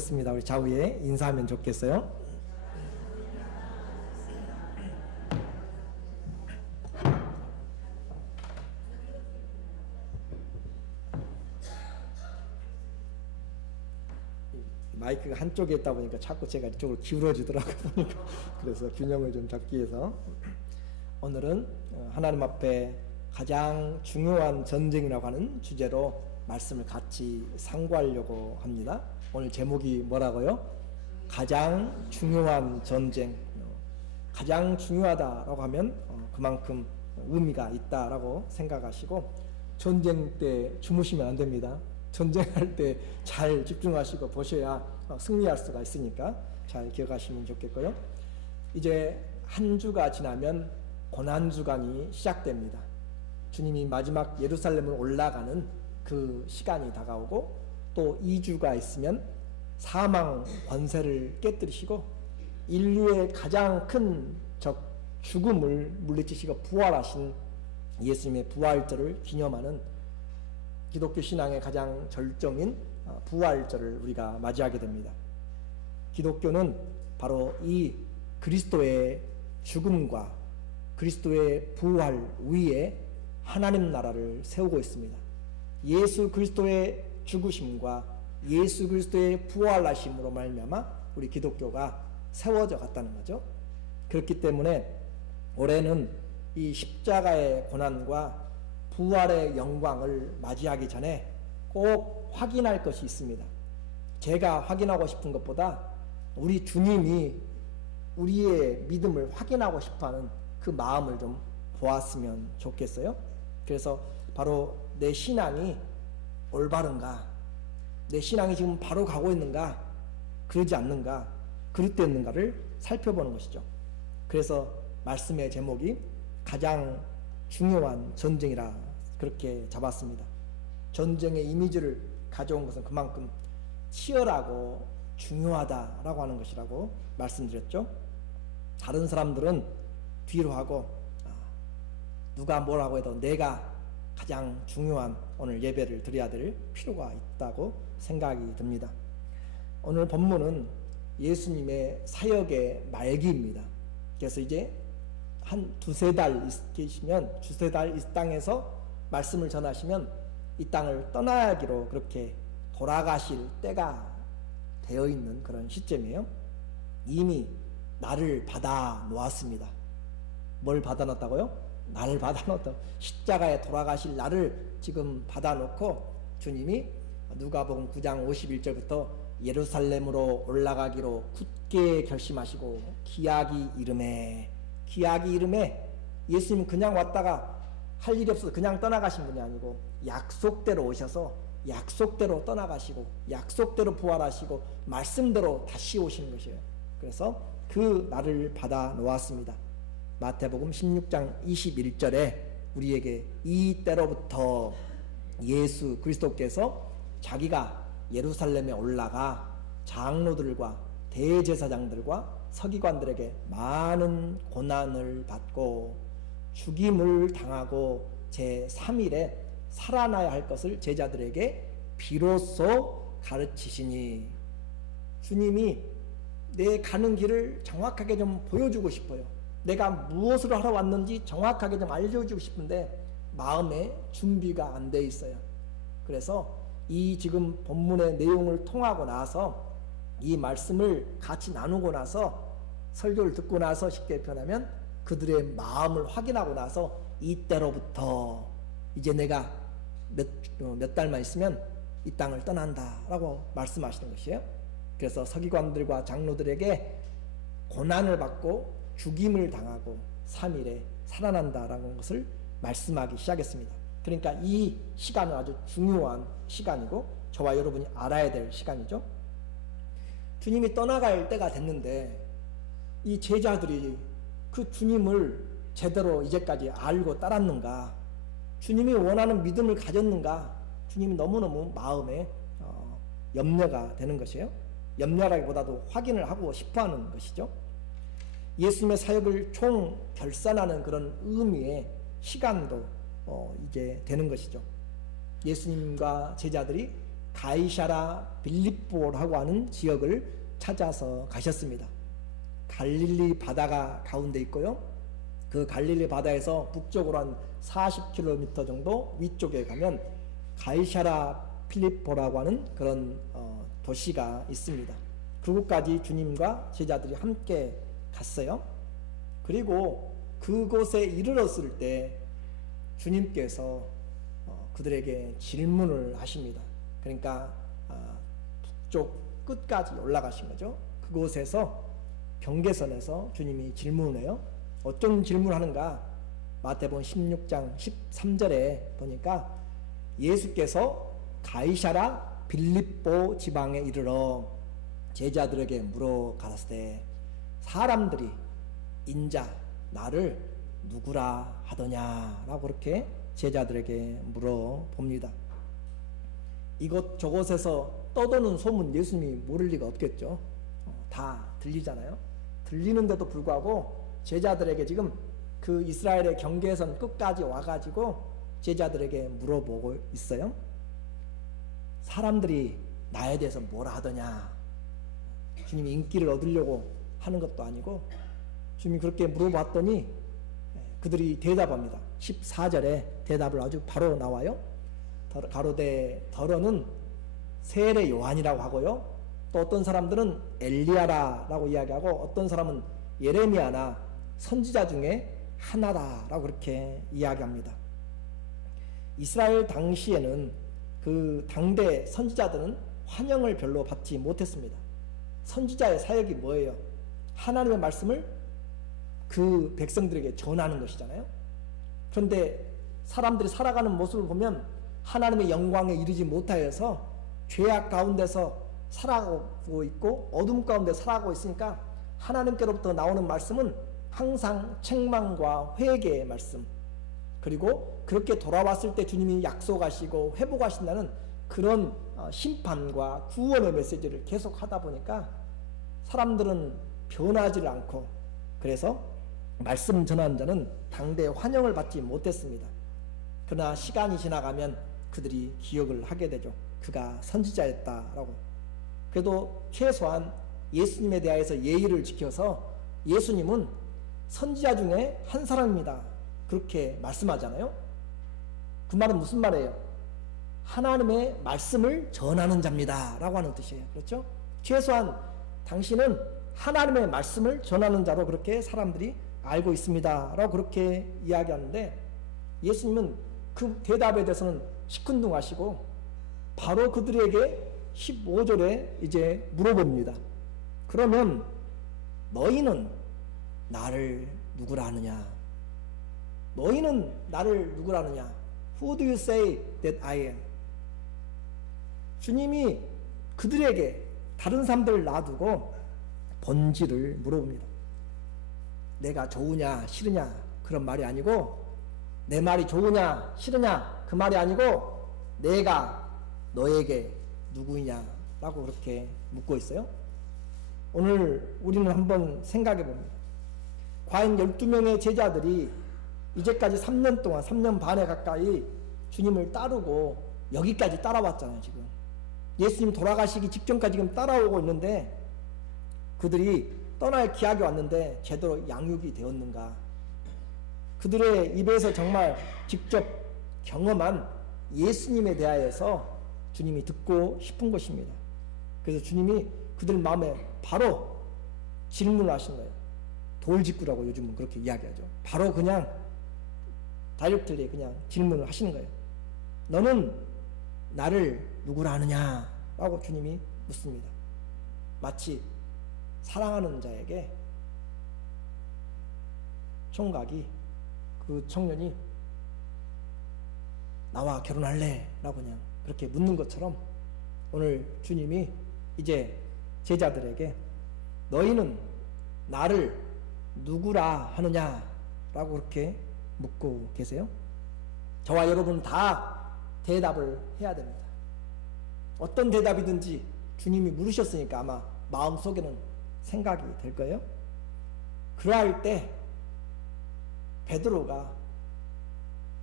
오셨습니다. 우리 좌우에 인사하면 좋겠어요. 마이크가 한쪽에 있다 보니까 자꾸 제가 이쪽으로 기울어지더라고요. 그래서 균형을 좀 잡기 위해서 오늘은 하나님 앞에 가장 중요한 전쟁이라고 하는 주제로 말씀을 같이 상고하려고 합니다. 오늘 제목이 뭐라고요? 가장 중요한 전쟁. 가장 중요하다라고 하면 그만큼 의미가 있다라고 생각하시고, 전쟁 때 주무시면 안 됩니다. 전쟁할 때 잘 집중하시고 보셔야 승리할 수가 있으니까 잘 기억하시면 좋겠고요. 이제 한 주가 지나면 고난주간이 시작됩니다. 주님이 마지막 예루살렘으로 올라가는 그 시간이 다가오고, 또 2주가 있으면 사망 권세를 깨뜨리시고 인류의 가장 큰 적 죽음을 물리치시고 부활하신 예수님의 부활절을 기념하는 기독교 신앙의 가장 절정인 부활절을 우리가 맞이하게 됩니다. 기독교는 바로 이 그리스도의 죽음과 그리스도의 부활 위에 하나님 나라를 세우고 있습니다. 예수 그리스도의 죽으심과 예수 그리스도의 부활하심으로 말미암아 우리 기독교가 세워져 갔다는 거죠. 그렇기 때문에 올해는 이 십자가의 고난과 부활의 영광을 맞이하기 전에 꼭 확인할 것이 있습니다. 제가 확인하고 싶은 것보다 우리 주님이 우리의 믿음을 확인하고 싶어하는 그 마음을 좀 보았으면 좋겠어요. 그래서 바로 내 신앙이 올바른가, 내 신앙이 지금 바로 가고 있는가, 그러지 않는가, 그릇됐는가를 살펴보는 것이죠. 그래서 말씀의 제목이 가장 중요한 전쟁이라 그렇게 잡았습니다. 전쟁의 이미지를 가져온 것은 그만큼 치열하고 중요하다라고 하는 것이라고 말씀드렸죠. 다른 사람들은 뒤로 하고 누가 뭐라고 해도 내가 가장 중요한 오늘 예배를 드려야 될 필요가 있다고 생각이 듭니다. 오늘 본문은 예수님의 사역의 말기입니다. 그래서 이제 한 두세 달 계시면, 두세 달 이 땅에서 말씀을 전하시면 이 땅을 떠나기로 그렇게 돌아가실 때가 되어 있는 그런 시점이에요. 이미 나를 받아 놓았습니다. 뭘 받아 놓았다고요? 나를 받아 놓았다. 십자가에 돌아가실 나를 지금 받아 놓고 주님이 누가복음 9장 51절부터 예루살렘으로 올라가기로 굳게 결심하시고 기약이 이름에 예수님은 그냥 왔다가 할 일이 없어서 그냥 떠나가신 분이 아니고 약속대로 오셔서 약속대로 떠나가시고 약속대로 부활하시고 말씀대로 다시 오시는 것이에요. 그래서 그 날을 받아 놓았습니다. 마태복음 16장 21절에 우리에게 이때로부터 예수 그리스도께서 자기가 예루살렘에 올라가 장로들과 대제사장들과 서기관들에게 많은 고난을 받고 죽임을 당하고 제3일에 살아나야 할 것을 제자들에게 비로소 가르치시니, 주님이 내 가는 길을 정확하게 좀 보여주고 싶어요. 내가 무엇을 하러 왔는지 정확하게 좀 알려주고 싶은데 마음에 준비가 안 돼 있어요. 그래서 이 지금 본문의 내용을 통하고 나서, 이 말씀을 같이 나누고 나서, 설교를 듣고 나서 쉽게 표현하면 그들의 마음을 확인하고 나서 이때로부터 이제 내가 몇 달만 있으면 이 땅을 떠난다라고 말씀하시는 것이에요. 그래서 서기관들과 장로들에게 고난을 받고 죽임을 당하고 3일에 살아난다라는 것을 말씀하기 시작했습니다. 그러니까 이 시간은 아주 중요한 시간이고 저와 여러분이 알아야 될 시간이죠. 주님이 떠나갈 때가 됐는데 이 제자들이 그 주님을 제대로 이제까지 알고 따랐는가, 주님이 원하는 믿음을 가졌는가, 주님이 너무너무 마음에 염려가 되는 것이에요. 염려라기보다도 확인을 하고 싶어하는 것이죠. 예수님의 사역을 총 결산하는 그런 의미의 시간도 이제 되는 것이죠. 예수님과 제자들이 가이사라 빌립보라고 하는 지역을 찾아서 가셨습니다. 갈릴리 바다가 가운데 있고요. 그 갈릴리 바다에서 북쪽으로 한 40km 정도 위쪽에 가면 가이사라 필리포라고 하는 그런 도시가 있습니다. 그곳까지 주님과 제자들이 함께 갔어요. 그리고 그곳에 이르렀을 때 주님께서 그들에게 질문을 하십니다. 그러니까 북쪽 끝까지 올라가신 거죠. 그곳에서 경계선에서 주님이 질문해요. 어떤 질문을 하는가? 마태복음 16장 13절에 보니까 예수께서 가이사라 빌립보 지방에 이르러 제자들에게 물어 가라사대 사람들이 인자 나를 누구라 하더냐라고 그렇게 제자들에게 물어봅니다. 이곳 저곳에서 떠도는 소문 예수님이 모를 리가 없겠죠. 다 들리잖아요. 들리는데도 불구하고 제자들에게 지금 그 이스라엘의 경계선 끝까지 와가지고 제자들에게 물어보고 있어요. 사람들이 나에 대해서 뭐라 하더냐. 주님이 인기를 얻으려고 하는 것도 아니고 주님이 그렇게 물어봤더니 그들이 대답합니다. 14절에 대답을 아주 바로 나와요. 가로되 더러는 세례 요한이라고 하고요. 또 어떤 사람들은 엘리야라고 이야기하고 어떤 사람은 예레미야나 선지자 중에 하나다라고 그렇게 이야기합니다. 이스라엘 당시에는 그 당대 선지자들은 환영을 별로 받지 못했습니다. 선지자의 사역이 뭐예요? 하나님의 말씀을 그 백성들에게 전하는 것이잖아요. 그런데 사람들이 살아가는 모습을 보면 하나님의 영광에 이르지 못하여서 죄악 가운데서 살아가고 있고 어둠 가운데 살아가고 있으니까 하나님께로부터 나오는 말씀은 항상 책망과 회개의 말씀, 그리고 그렇게 돌아왔을 때 주님이 약속하시고 회복하신다는 그런 심판과 구원의 메시지를 계속 하다 보니까 사람들은 변하지 않고, 그래서 말씀 전하는 자는 당대 환영을 받지 못했습니다. 그러나 시간이 지나가면 그들이 기억을 하게 되죠. 그가 선지자였다라고. 그래도 최소한 예수님에 대하여서 예의를 지켜서 예수님은 선지자 중에 한 사람입니다, 그렇게 말씀하잖아요. 그 말은 무슨 말이에요? 하나님의 말씀을 전하는 자입니다 라고 하는 뜻이에요. 그렇죠? 최소한 당신은 하나님의 말씀을 전하는 자로 그렇게 사람들이 알고 있습니다 라고 그렇게 이야기하는데, 예수님은 그 대답에 대해서는 시큰둥하시고 바로 그들에게 15절에 이제 물어봅니다. 그러면 너희는 나를 누구라 하느냐? 너희는 나를 누구라 하느냐? Who do you say that I am? 주님이 그들에게 다른 사람들을 놔두고 본질을 물어봅니다. 내가 좋으냐 싫으냐 그런 말이 아니고, 내 말이 좋으냐 싫으냐 그 말이 아니고, 내가 너에게 누구이냐라고 그렇게 묻고 있어요. 오늘 우리는 한번 생각해 봅니다. 과연 12명의 제자들이 이제까지 3년 동안 3년 반에 가까이 주님을 따르고 여기까지 따라왔잖아요. 지금 예수님 돌아가시기 직전까지 지금 따라오고 있는데 그들이 떠날 기약이 왔는데 제대로 양육이 되었는가? 그들의 입에서 정말 직접 경험한 예수님에 대하여서 주님이 듣고 싶은 것입니다. 그래서 주님이 그들 마음에 바로 질문을 하신 거예요. 돌직구라고 요즘은 그렇게 이야기하죠. 바로 그냥 다이렉트리 그냥 질문을 하시는 거예요. 너는 나를 누구라 하느냐? 라고 주님이 묻습니다. 마치 사랑하는 자에게 총각이 그 청년이 나와 결혼할래? 라고 그냥 그렇게 묻는 것처럼 오늘 주님이 이제 제자들에게 너희는 나를 누구라 하느냐? 라고 그렇게 묻고 계세요. 저와 여러분 다 대답을 해야 됩니다. 어떤 대답이든지 주님이 물으셨으니까 아마 마음속에는 생각이 될 거예요. 그럴 때 베드로가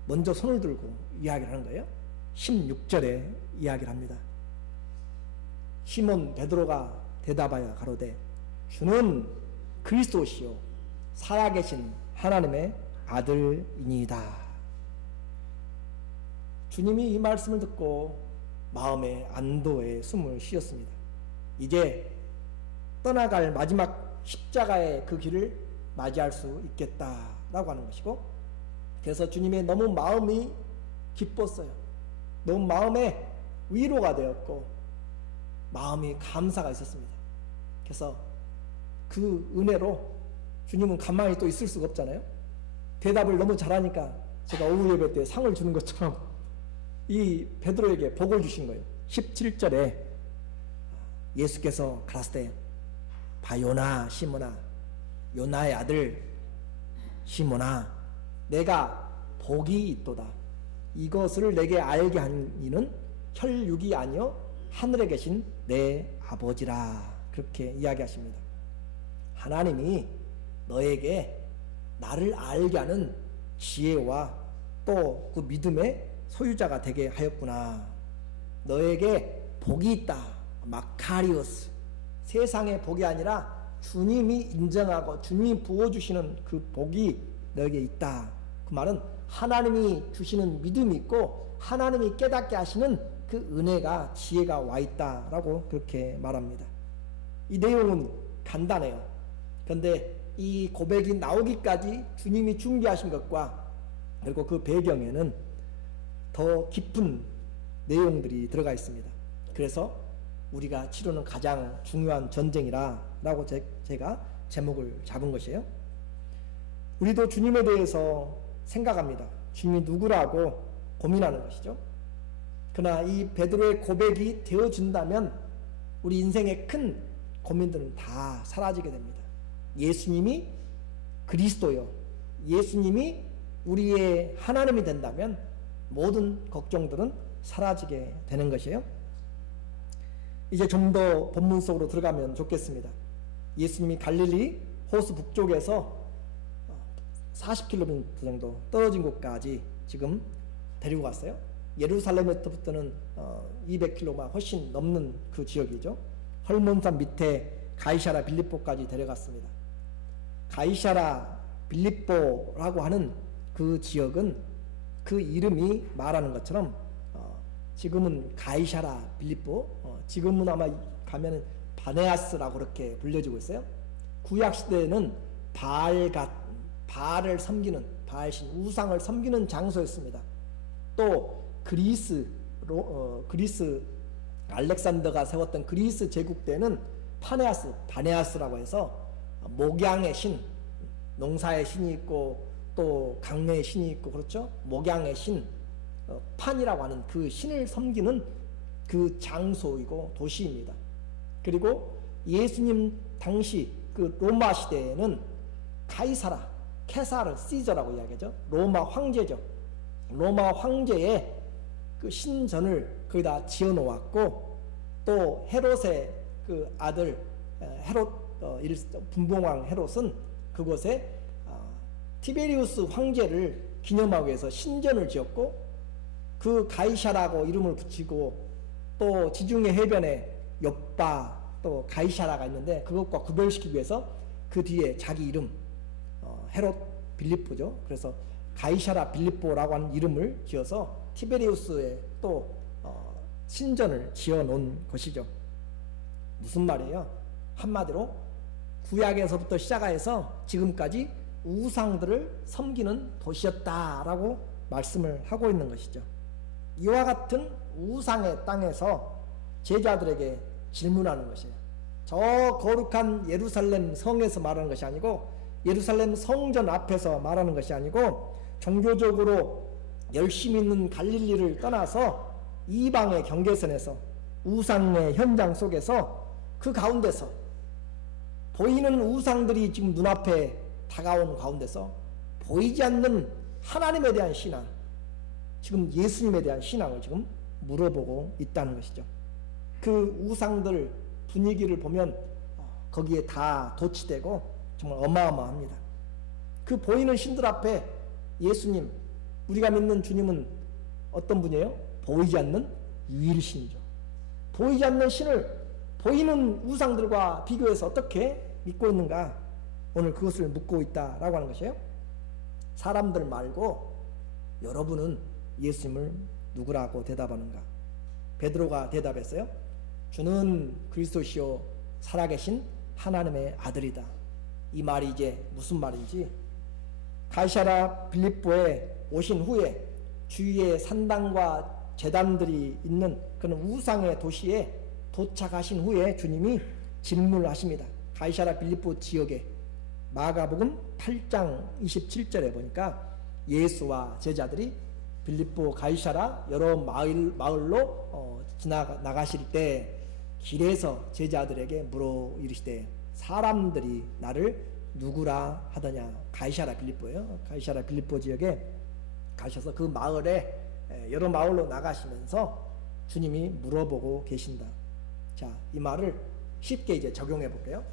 먼저 손을 들고 이야기를 하는 거예요. 16절에 이야기를 합니다. 시몬 베드로가 대답하여 가로되 주는 그리스도시요 살아계신 하나님의 아들이니이다. 주님이 이 말씀을 듣고 마음의 안도의 숨을 쉬었습니다. 이제 떠나갈 마지막 십자가의 그 길을 맞이할 수 있겠다라고 하는 것이고, 그래서 주님의 너무 마음이 기뻤어요. 너무 마음에 위로가 되었고 마음이 감사가 있었습니다. 그래서 그 은혜로 주님은 가만히 또 있을 수가 없잖아요. 대답을 너무 잘하니까 제가 오후 예배 때 상을 주는 것처럼 이 베드로에게 복을 주신 거예요. 17절에 예수께서 가라사대 바요나 시몬아, 요나의 아들 시몬아, 내가 복이 있도다. 이것을 내게 알게 한 이는 혈육이 아니요 하늘에 계신 내 아버지라. 그렇게 이야기하십니다. 하나님이 너에게 나를 알게 하는 지혜와 또 그 믿음의 소유자가 되게 하였구나. 너에게 복이 있다. 마카리오스. 세상의 복이 아니라 주님이 인정하고 주님이 부어주시는 그 복이 너에게 있다. 그 말은 하나님이 주시는 믿음이 있고 하나님이 깨닫게 하시는 그 은혜가, 지혜가 와 있다라고 그렇게 말합니다. 이 내용은 간단해요. 그런데 이 고백이 나오기까지 주님이 준비하신 것과 그리고 그 배경에는 더 깊은 내용들이 들어가 있습니다. 그래서 우리가 치르는 가장 중요한 전쟁이라고 제가 제목을 잡은 것이에요. 우리도 주님에 대해서 생각합니다. 주님이 누구라고 고민하는 것이죠. 그러나 이 베드로의 고백이 되어준다면 우리 인생의 큰 고민들은 다 사라지게 됩니다. 예수님이 그리스도요, 예수님이 우리의 하나님이 된다면 모든 걱정들은 사라지게 되는 것이에요. 이제 좀 더 본문 속으로 들어가면 좋겠습니다. 예수님이 갈릴리 호수 북쪽에서 40km 정도 떨어진 곳까지 지금 데리고 갔어요. 예루살렘에서부터는 200km가 훨씬 넘는 그 지역이죠. 헐몬산 밑에 가이사라 빌립보까지 데려갔습니다. 가이사라 빌립보라고 하는 그 지역은 그 이름이 말하는 것처럼 지금은 가이사라 빌립보, 지금은 아마 가면은 바네아스라고 그렇게 불려지고 있어요. 구약 시대에는 바알을 섬기는, 바알신 우상을 섬기는 장소였습니다. 또 그리스 알렉산더가 세웠던 그리스 제국 때는 바네아스라고 해서 목양의 신, 농사의 신이 있고 또 강매의 신이 있고, 그렇죠? 목양의 신, 판이라고 하는 그 신을 섬기는 그 장소이고 도시입니다. 그리고 예수님 당시 그 로마 시대에는 가이사라, 케사르, 시저라고 이야기하죠. 로마 황제죠. 로마 황제의 그 신전을 거기다 지어 놓았고, 또 헤롯의 그 아들 분봉왕 헤롯은 그곳에 티베리우스 황제를 기념하기 위해서 신전을 지었고, 그 가이사라고 이름을 붙이고, 또 지중해 해변에 욥바 또 가이사라가 있는데 그것과 구별시키기 위해서 그 뒤에 자기 이름 헤롯 빌립보죠. 그래서 가이사라 빌립보라고 하는 이름을 지어서 티베리우스의 또 신전을 지어 놓은 것이죠. 무슨 말이에요? 한마디로 구약에서부터 시작해서 지금까지 우상들을 섬기는 도시였다라고 말씀을 하고 있는 것이죠. 이와 같은 우상의 땅에서 제자들에게 질문하는 것이에요. 저 거룩한 예루살렘 성에서 말하는 것이 아니고, 예루살렘 성전 앞에서 말하는 것이 아니고, 종교적으로 열심히 있는 갈릴리를 떠나서 이방의 경계선에서 우상의 현장 속에서 그 가운데서 보이는 우상들이 지금 눈앞에 다가오는 가운데서 보이지 않는 하나님에 대한 신앙, 지금 예수님에 대한 신앙을 지금 물어보고 있다는 것이죠. 그 우상들 분위기를 보면 거기에 다 도취되고 정말 어마어마합니다. 그 보이는 신들 앞에 예수님, 우리가 믿는 주님은 어떤 분이에요? 보이지 않는 유일신이죠. 보이지 않는 신을 보이는 우상들과 비교해서 어떻게 믿고 있는가? 오늘 그것을 묻고 있다라고 하는 것이에요. 사람들 말고 여러분은 예수님을 누구라고 대답하는가? 베드로가 대답했어요. 주는 그리스도시요 살아계신 하나님의 아들이다. 이 말이 이제 무슨 말인지, 가이사랴 빌립보에 오신 후에 주위에 산당과 제단들이 있는 그런 우상의 도시에 도착하신 후에 주님이 질문을 하십니다. 가이사랴 빌립보 지역에 마가복음 8장 27절에 보니까 예수와 제자들이 빌립보 가이사랴 여러 마을로 지나가실 때 길에서 제자들에게 물어 이르시되 사람들이 나를 누구라 하더냐. 가이사랴 빌립보예요. 가이사랴 빌립보 지역에 가셔서 그 마을에 여러 마을로 나가시면서 주님이 물어보고 계신다. 자, 이 말을 쉽게 이제 적용해 볼게요.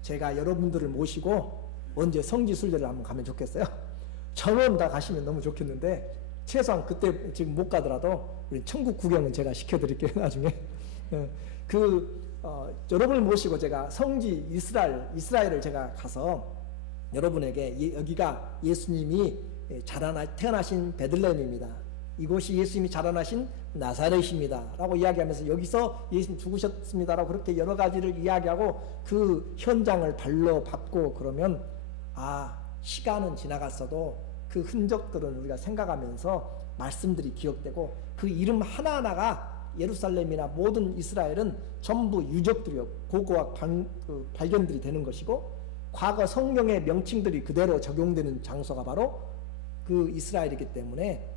제가 여러분들을 모시고 언제 성지순례를 한번 가면 좋겠어요. 정원 다 가시면 너무 좋겠는데 최소한 그때 지금 못 가더라도 우리 천국 구경은 제가 시켜드릴게요. 나중에 여러분을 모시고 제가 성지 이스라엘을 제가 가서 여러분에게 여기가 예수님이 태어나신 베들레헴입니다. 이곳이 예수님이 자라나신 나사렛입니다. 라고 이야기하면서 여기서 예수님 죽으셨습니다. 라고 그렇게 여러 가지를 이야기하고 그 현장을 발로 밟고 그러면 시간은 지나갔어도 그 흔적들은 우리가 생각하면서 말씀들이 기억되고 그 이름 하나하나가 예루살렘이나 모든 이스라엘은 전부 유적들이요 고고학 발견들이 되는 것이고 과거 성경의 명칭들이 그대로 적용되는 장소가 바로 그 이스라엘이기 때문에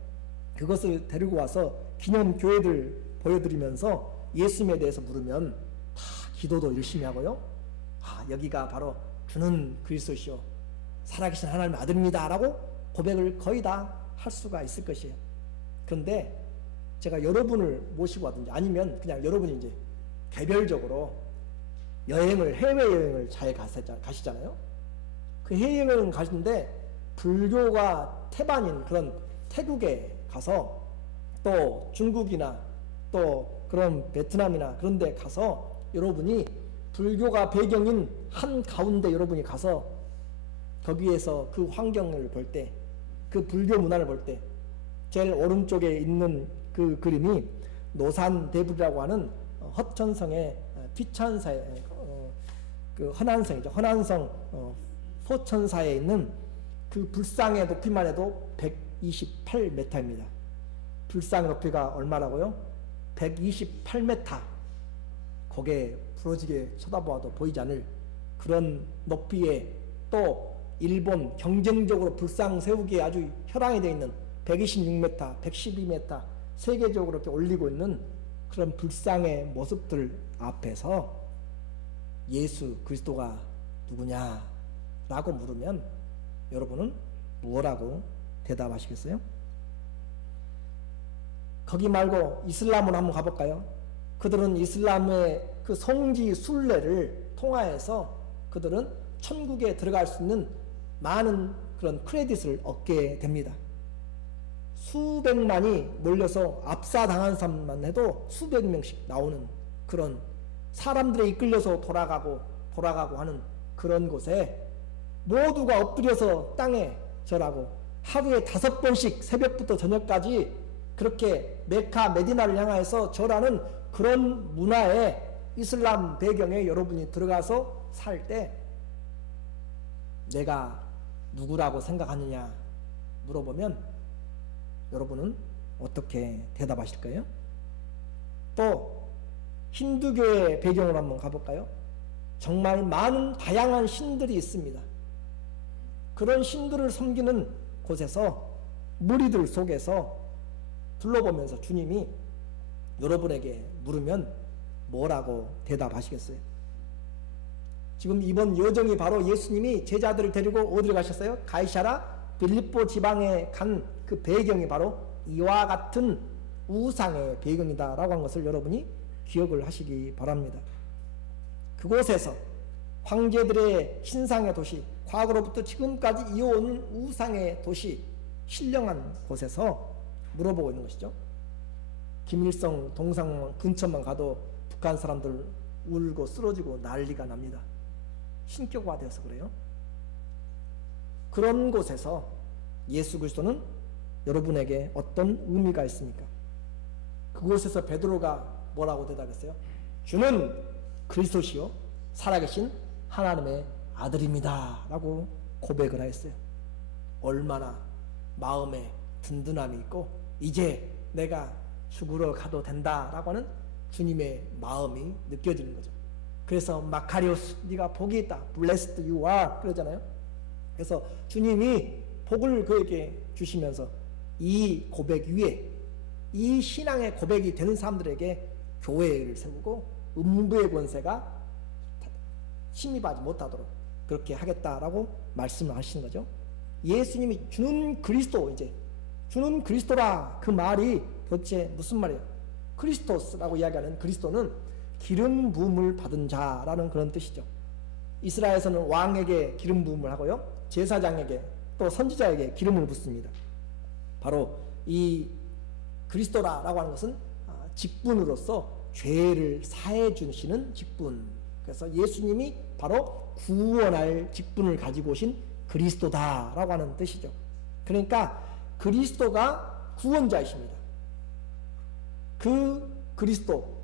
그것을 데리고 와서 기념 교회들 보여드리면서 예수님에 대해서 물으면 다 기도도 열심히 하고요. 여기가 바로 주는 그리스도시요 살아계신 하나님의 아들입니다 라고 고백을 거의 다 할 수가 있을 것이에요. 그런데 제가 여러분을 모시고 하든지 아니면 그냥 여러분이 이제 개별적으로 해외여행을 잘 가시잖아요. 그 해외여행 가시는데 불교가 태반인 그런 태국에 가서 또 중국이나 또 그런 베트남이나 그런 데 가서 여러분이 불교가 배경인 한 가운데 여러분이 가서 거기에서 그 환경을 볼 때, 그 불교 문화를 볼 때 제일 오른쪽에 있는 그 그림이 노산대불이라고 하는 허천성의 피천사의 그 허난성이죠. 허난성 소천사에 있는 그 불상의 높이만 해도 128m입니다. 불상의 높이가 얼마라고요? 128m. 고개 부러지게 쳐다보아도 보이지 않을 그런 높이에 또 일본 경쟁적으로 불상 세우기에 아주 혈안이 되어 있는 126m, 112m 세계적으로 이렇게 올리고 있는 그런 불상의 모습들 앞에서 예수 그리스도가 누구냐라고 물으면 여러분은 무엇라고 대답하시겠어요? 거기 말고 이슬람으로 한번 가볼까요? 그들은 이슬람의 그 성지 순례를 통하여서 그들은 천국에 들어갈 수 있는 많은 그런 크레딧을 얻게 됩니다. 수백만이 몰려서 압사당한 사람만 해도 수백 명씩 나오는 그런 사람들에 이끌려서 돌아가고 하는 그런 곳에 모두가 엎드려서 땅에 절하고 하루에 5번씩 새벽부터 저녁까지 그렇게 메카 메디나를 향해서 절하는 그런 문화에 이슬람 배경에 여러분이 들어가서 살 때 내가 누구라고 생각하느냐 물어보면 여러분은 어떻게 대답하실까요? 또 힌두교의 배경으로 한번 가볼까요? 정말 많은 다양한 신들이 있습니다. 그런 신들을 섬기는 곳에서 무리들 속에서 둘러보면서 주님이 여러분에게 물으면 뭐라고 대답하시겠어요? 지금 이번 여정이 바로 예수님이 제자들을 데리고 어디로 가셨어요? 가이사랴 빌립보 지방에 간 그 배경이 바로 이와 같은 우상의 배경이다라고 한 것을 여러분이 기억을 하시기 바랍니다. 그곳에서 황제들의 신상의 도시, 과거로부터 지금까지 이어오는 우상의 도시, 신령한 곳에서 물어보고 있는 것이죠. 김일성 동상 근처만 가도 북한 사람들 울고 쓰러지고 난리가 납니다. 신격화되어서 그래요. 그런 곳에서 예수 그리스도는 여러분에게 어떤 의미가 있습니까? 그곳에서 베드로가 뭐라고 대답했어요? 주는 그리스도시요 살아계신 하나님의 아들입니다 라고 고백을 하였어요. 얼마나 마음에 든든함이 있고 이제 내가 죽으러 가도 된다라고 하는 주님의 마음이 느껴지는 거죠. 그래서 마카리오스 네가 복이 있다. Blessed you are 그러잖아요. 그래서 주님이 복을 그에게 주시면서 이 고백 위에 이 신앙의 고백이 되는 사람들에게 교회를 세우고 음부의 권세가 침입하지 못하도록 그렇게 하겠다라고 말씀을 하시는 거죠. 예수님이 주는 그리스도, 이제 주는 그리스도라 그 말이 도대체 무슨 말이에요? 크리스토스라고 이야기하는 그리스도는 기름 부음을 받은 자라는 그런 뜻이죠. 이스라엘에서는 왕에게 기름 부음을 하고요, 제사장에게 또 선지자에게 기름을 붓습니다. 바로 이 그리스도라고 하는 것은 직분으로서 죄를 사해 주시는 직분. 그래서 예수님이 바로 구원할 직분을 가지고 오신 그리스도다라고 하는 뜻이죠. 그러니까 그리스도가 구원자이십니다. 그 그리스도,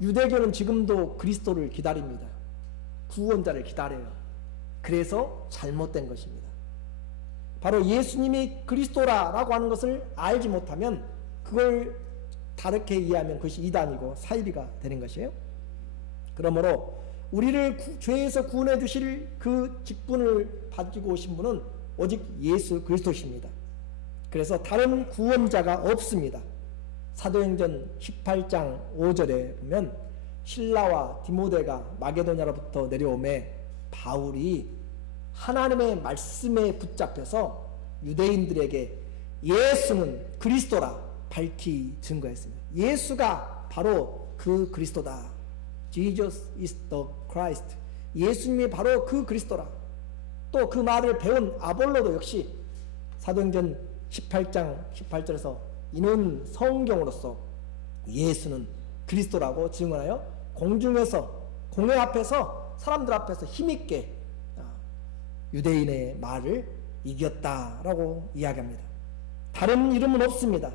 유대교는 지금도 그리스도를 기다립니다. 구원자를 기다려요. 그래서 잘못된 것입니다. 바로 예수님이 그리스도라고 하는 것을 알지 못하면 그걸 다르게 이해하면 그것이 이단이고 사이비가 되는 것이에요. 그러므로 우리를 죄에서 구원해 주실 그 직분을 가지고 오신 분은 오직 예수 그리스도십니다. 그래서 다른 구원자가 없습니다. 사도행전 18장 5절에 보면 실라와 디모데가 마게도냐로부터 내려오매 바울이 하나님의 말씀에 붙잡혀서 유대인들에게 예수는 그리스도라 밝히 증거했습니다. 예수가 바로 그 그리스도다. Jesus is the Christ. 예수님이 바로 그 그리스도라. 또 그 말을 배운 아볼로도 역시 사도행전 18장 18절에서 이는 성경으로서 예수는 그리스도라고 증언하여 공중에서 공회 앞에서 사람들 앞에서 힘있게 유대인의 말을 이겼다라고 이야기합니다. 다른 이름은 없습니다.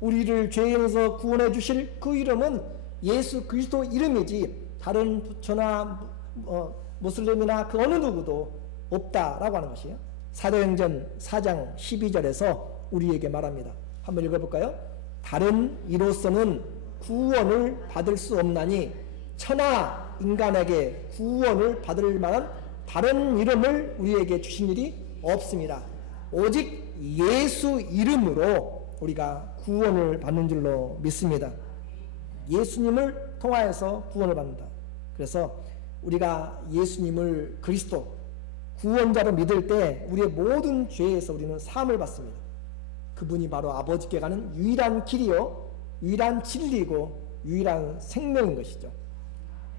우리를 죄에서 구원해 주실 그 이름은 예수 그리스도 이름이지 다른 부처나 모슬림이나 그 어느 누구도 없다라고 하는 것이에요. 사도행전 4장 12절에서 우리에게 말합니다. 한번 읽어볼까요? 다른 이로서는 구원을 받을 수 없나니 천하 인간에게 구원을 받을 만한 다른 이름을 우리에게 주신 일이 없습니다. 오직 예수 이름으로 우리가 구원을 받는 줄로 믿습니다. 예수님을 통하여서 구원을 받는다. 그래서 우리가 예수님을 그리스도 구원자로 믿을 때 우리의 모든 죄에서 우리는 사함을 받습니다. 그분이 바로 아버지께 가는 유일한 길이요 유일한 진리이고 유일한 생명인 것이죠.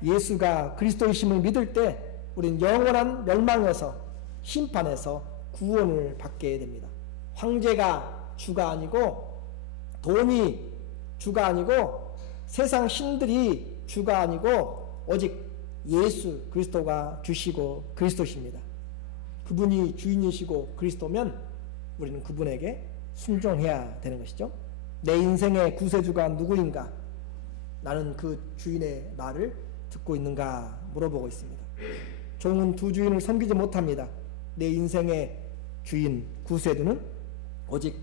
예수가 그리스도이심을 믿을 때 우리는 영원한 멸망에서 심판에서 구원을 받게 됩니다. 황제가 주가 아니고 돈이 주가 아니고 세상 신들이 주가 아니고 오직 예수 그리스도가 주시고 그리스도십니다. 그분이 주인이시고 그리스도면 우리는 그분에게 순종해야 되는 것이죠. 내 인생의 구세주가 누구인가? 나는 그 주인의 말을 듣고 있는가 물어보고 있습니다. 종은 두 주인을 섬기지 못합니다. 내 인생의 주인 구세주는 오직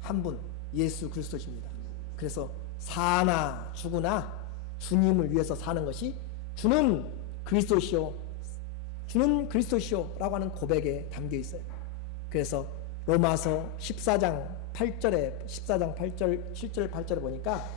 한 분 예수 그리스도십니다. 그래서 사나 죽으나 주님을 위해서 사는 것이 주는 그리스도시오 라고 하는 고백에 담겨 있어요. 그래서 로마서 14장 8절 7절 8절에 보니까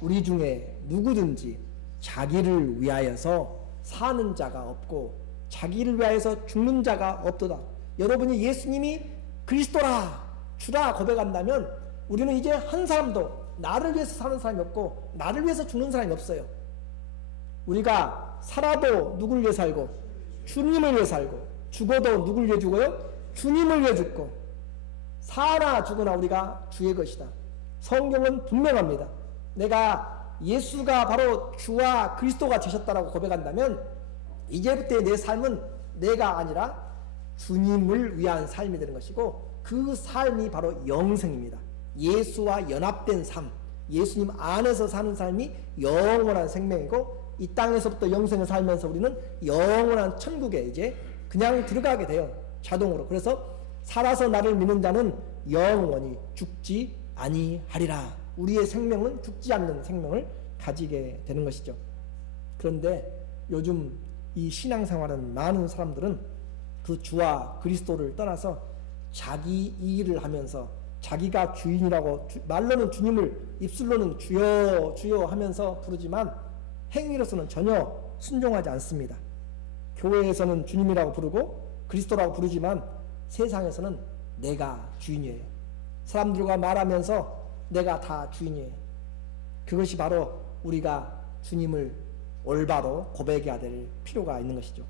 우리 중에 누구든지 자기를 위하여서 사는 자가 없고 자기를 위하여서 죽는 자가 없도다. 여러분이 예수님이 그리스도라 주라 고백한다면 우리는 이제 한 사람도 나를 위해서 사는 사람이 없고 나를 위해서 죽는 사람이 없어요. 우리가 살아도 누구를 위해 살고 주님을 위해 살고 죽어도 누구를 위해 죽어요? 주님을 위해 죽고 사나 죽으나 우리가 주의 것이다. 성경은 분명합니다. 내가 예수가 바로 주와 그리스도가 되셨다라고 고백한다면 이제부터의 내 삶은 내가 아니라 주님을 위한 삶이 되는 것이고 그 삶이 바로 영생입니다. 예수와 연합된 삶, 예수님 안에서 사는 삶이 영원한 생명이고 이 땅에서부터 영생을 살면서 우리는 영원한 천국에 이제 그냥 들어가게 돼요. 자동으로. 그래서 살아서 나를 믿는 자는 영원히 죽지 아니하리라. 우리의 생명은 죽지 않는 생명을 가지게 되는 것이죠. 그런데 요즘 이 신앙생활은 많은 사람들은 그 주와 그리스도를 떠나서 자기 일을 하면서 자기가 주인이라고 말로는 주님을 입술로는 주여 주여 하면서 부르지만 행위로서는 전혀 순종하지 않습니다. 교회에서는 주님이라고 부르고 그리스도라고 부르지만 세상에서는 내가 주인이에요. 사람들과 말하면서 내가 다 주인이에요. 그것이 바로 우리가 주님을 올바로 고백해야 될 필요가 있는 것이죠.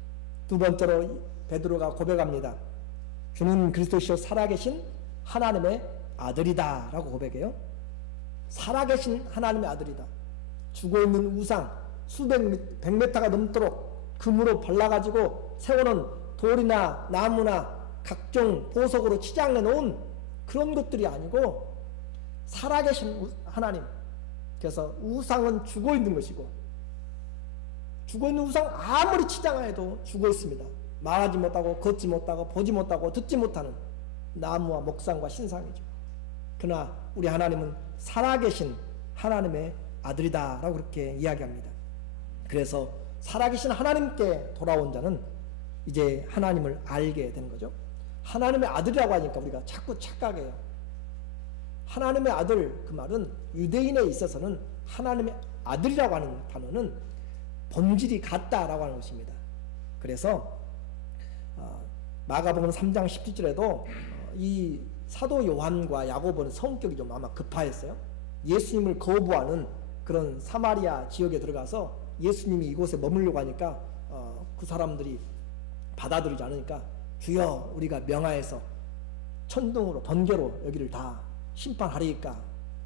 두 번째로 베드로가 고백합니다. 주는 그리스도시요 살아계신 하나님의 아들이다 라고 고백해요. 살아계신 하나님의 아들이다. 죽어있는 우상 수백 100m가 넘도록 금으로 발라가지고 세워놓은 돌이나 나무나 각종 보석으로 치장해 놓은 그런 것들이 아니고 살아계신 하나님. 그래서 우상은 죽어있는 것이고 죽어있는 우상 아무리 치장해도 죽어있습니다. 말하지 못하고 걷지 못하고 보지 못하고 듣지 못하는 나무와 목상과 신상이죠. 그러나 우리 하나님은 살아계신 하나님의 아들이다 라고 그렇게 이야기합니다. 그래서 살아계신 하나님께 돌아온 자는 이제 하나님을 알게 되는 거죠. 하나님의 아들이라고 하니까 우리가 자꾸 착각해요. 하나님의 아들, 그 말은 유대인에 있어서는 하나님의 아들이라고 하는 단어는 본질이 같다라고 하는 것입니다. 그래서 마가복음 3장 17절에도 이 사도 요한과 야고보는 성격이 좀 아마 급하였어요. 예수님을 거부하는 그런 사마리아 지역에 들어가서 예수님이 이곳에 머물려고 하니까 그 사람들이 받아들이지 않으니까 주여 우리가 명하에서 천둥으로 번개로 여기를 다 심판하리까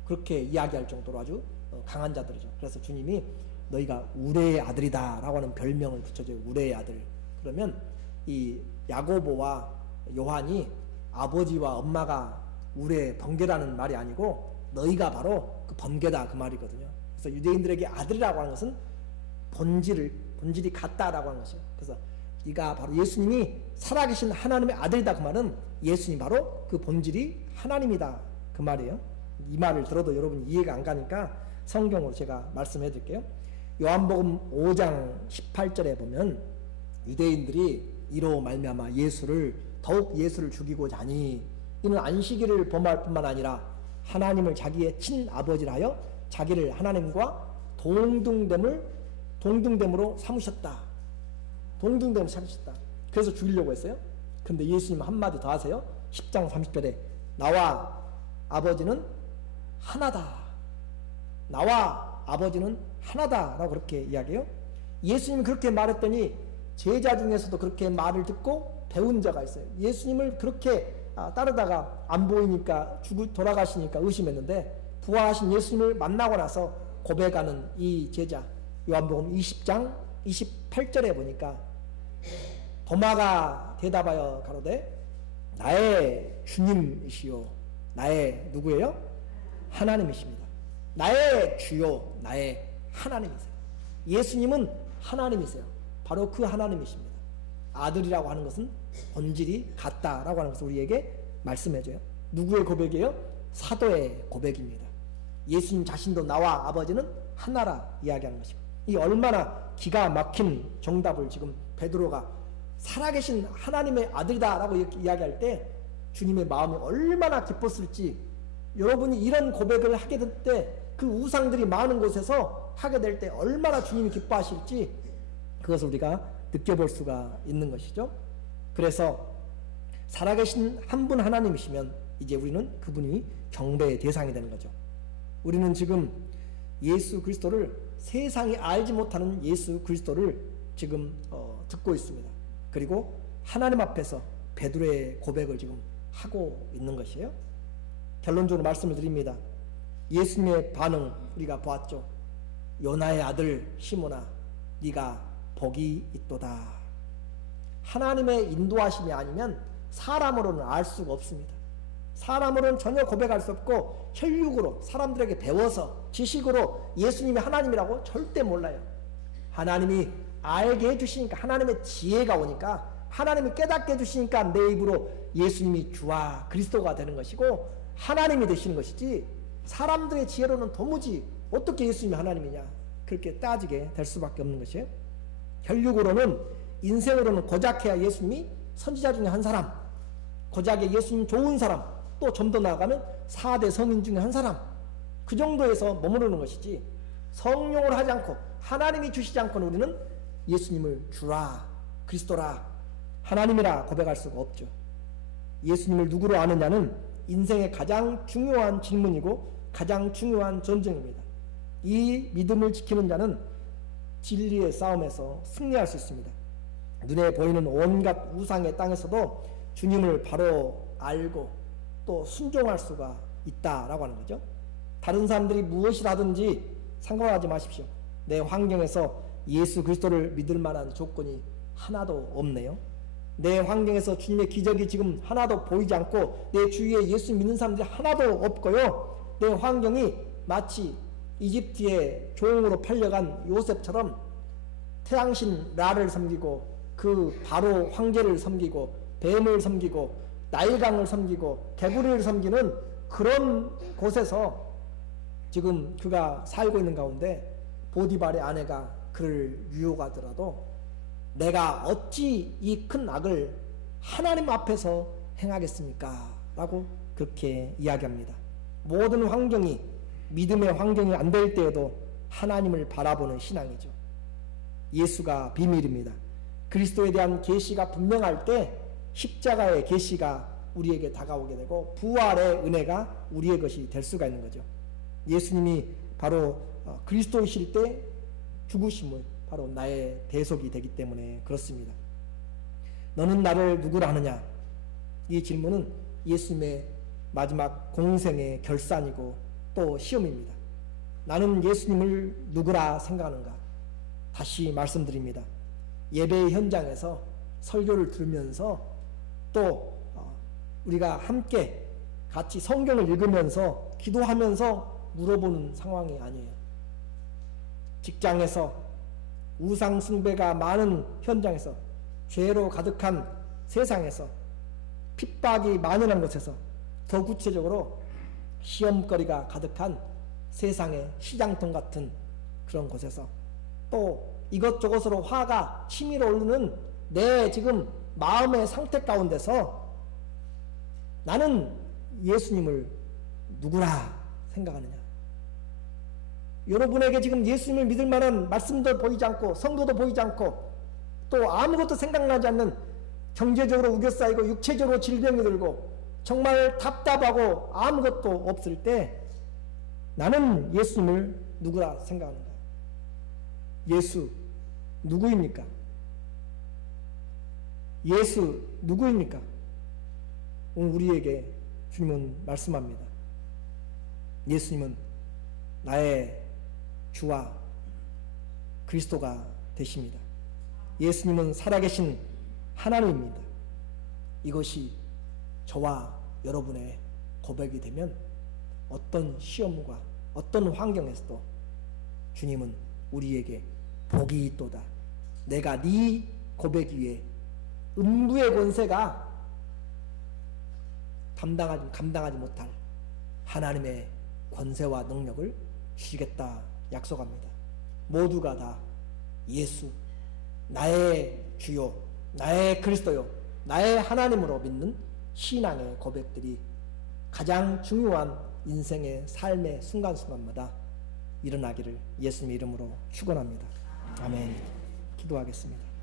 그렇게 이야기할 정도로 아주 강한 자들이죠. 그래서 주님이 너희가 우레의 아들이다 라고 하는 별명을 붙여줘요. 우레의 아들. 그러면 이 야고보와 요한이 아버지와 엄마가 우레 번개라는 말이 아니고 너희가 바로 그 번개다 그 말이거든요. 그래서 유대인들에게 아들이라고 하는 것은 본질이 같다라고 하는 것이에요. 그래서 네가 바로 예수님이 살아계신 하나님의 아들이다 그 말은 예수님 바로 그 본질이 하나님이다 그 말이에요. 이 말을 들어도 여러분이 이해가 안 가니까 성경으로 제가 말씀해 드릴게요. 요한복음 5장 18절에 보면 유대인들이 이로 말미암아 더욱 예수를 죽이고자 하니 이는 안식일을 범할 뿐만 아니라 하나님을 자기의 친아버지라 하여 자기를 하나님과 동등됨으로 삼으셨다. 동등됨을 삼으셨다. 그래서 죽이려고 했어요. 그런데 예수님 한마디 더 하세요. 10장 30절에 나와 아버지는 하나다. 나와 아버지는 하나다 라고 그렇게 이야기해요. 예수님이 그렇게 말했더니 제자 중에서도 그렇게 말을 듣고 배운 자가 있어요. 예수님을 그렇게 따르다가 안 보이니까 돌아가시니까 의심했는데 부활하신 예수님을 만나고 나서 고백하는 이 제자 요한복음 20장 28절에 보니까 도마가 대답하여 가로되 나의 주님이시요 나의 누구예요? 하나님이십니다. 나의 주요 나의 하나님이세요. 예수님은 하나님이세요. 바로 그 하나님이십니다. 아들이라고 하는 것은 본질이 같다라고 하는 것을 우리에게 말씀해줘요. 누구의 고백이에요? 사도의 고백입니다. 예수님 자신도 나와 아버지는 하나라 이야기하는 것이고 이 얼마나 기가 막힌 정답을 지금 베드로가 살아계신 하나님의 아들이다라고 이야기할 때 주님의 마음이 얼마나 기뻤을지 여러분이 이런 고백을 하게 될 때 그 우상들이 많은 곳에서 하게 될 때 얼마나 주님이 기뻐하실지 그것을 우리가 느껴볼 수가 있는 것이죠. 그래서 살아계신 한 분 하나님이시면 이제 우리는 그분이 경배의 대상이 되는 거죠. 우리는 지금 예수 그리스도를 세상이 알지 못하는 예수 그리스도를 지금 듣고 있습니다. 그리고 하나님 앞에서 베드로의 고백을 지금 하고 있는 것이에요. 결론적으로 말씀을 드립니다. 예수님의 반응 우리가 보았죠. 요나의 아들 시몬아 네가 복이 있도다. 하나님의 인도하심이 아니면 사람으로는 알 수가 없습니다. 사람으로는 전혀 고백할 수 없고 혈육으로 사람들에게 배워서 지식으로 예수님이 하나님이라고 절대 몰라요. 하나님이 알게 해주시니까, 하나님의 지혜가 오니까, 하나님이 깨닫게 해주시니까 내 입으로 예수님이 주와 그리스도가 되는 것이고 하나님이 되시는 것이지, 사람들의 지혜로는 도무지 어떻게 예수님이 하나님이냐 그렇게 따지게 될 수밖에 없는 것이에요. 혈육으로는, 인생으로는 고작해야 예수님이 선지자 중에 한 사람, 고작에 예수님 좋은 사람, 또 좀 더 나아가면 4대 성인 중에 한 사람, 그 정도에서 머무르는 것이지, 성령을 하지 않고 하나님이 주시지 않고는 우리는 예수님을 주라 그리스도라 하나님이라 고백할 수가 없죠. 예수님을 누구로 아느냐는 인생의 가장 중요한 질문이고 가장 중요한 전쟁입니다. 이 믿음을 지키는 자는 진리의 싸움에서 승리할 수 있습니다. 눈에 보이는 온갖 우상의 땅에서도 주님을 바로 알고 또 순종할 수가 있다라고 하는 거죠. 다른 사람들이 무엇을 하든지 상관하지 마십시오. 내 환경에서 예수 그리스도를 믿을 만한 조건이 하나도 없네요. 내 환경에서 주님의 기적이 지금 하나도 보이지 않고 내 주위에 예수 믿는 사람들이 하나도 없고요. 내 환경이 마치 이집트의 종으로 팔려간 요셉처럼 태양신 라를 섬기고 그 바로 황제를 섬기고 뱀을 섬기고 나일강을 섬기고 개구리를 섬기는 그런 곳에서 지금 그가 살고 있는 가운데 보디발의 아내가 그를 유혹하더라도 내가 어찌 이 큰 악을 하나님 앞에서 행하겠습니까? 라고 그렇게 이야기합니다. 모든 환경이, 믿음의 환경이 안 될 때에도 하나님을 바라보는 신앙이죠. 예수가 비밀입니다. 그리스도에 대한 계시가 분명할 때 십자가의 계시가 우리에게 다가오게 되고 부활의 은혜가 우리의 것이 될 수가 있는 거죠. 예수님이 바로 그리스도이실 때 죽으심은 바로 나의 대속이 되기 때문에 그렇습니다. 너는 나를 누구라 하느냐? 이 질문은 예수님의 마지막 공생의 결산이고 또 시험입니다. 나는 예수님을 누구라 생각하는가? 다시 말씀드립니다. 예배 현장에서 설교를 들으면서 또 우리가 함께 같이 성경을 읽으면서 기도하면서 물어보는 상황이 아니에요. 직장에서 우상 숭배가 많은 현장에서, 죄로 가득한 세상에서, 핍박이 만연한 곳에서, 더 구체적으로 시험거리가 가득한 세상의 시장통 같은 그런 곳에서, 또 이것저것으로 화가 치밀어 오르는 내 지금 마음의 상태 가운데서 나는 예수님을 누구라 생각하느냐? 여러분에게 지금 예수님을 믿을 만한 말씀도 보이지 않고 성도도 보이지 않고 또 아무것도 생각나지 않는, 경제적으로 우겨싸이고 육체적으로 질병이 들고 정말 답답하고 아무것도 없을 때 나는 예수님을 누구라 생각하는가? 예수 누구입니까? 예수 누구입니까? 오늘 우리에게 주님은 말씀합니다. 예수님은 나의 주와 그리스도가 되십니다. 예수님은 살아계신 하나님입니다. 이것이 저와 여러분의 고백이 되면 어떤 시험과 어떤 환경에서도 주님은 우리에게 복이 있도다. 내가 네 고백 위에 음부의 권세가 감당하지 못할 하나님의 권세와 능력을 주시겠다 약속합니다. 모두가 다 예수, 나의 주요, 나의 그리스도요, 나의 하나님으로 믿는 신앙의 고백들이 가장 중요한 인생의 삶의 순간순간마다 일어나기를 예수님의 이름으로 축원합니다. 아멘. 기도하겠습니다.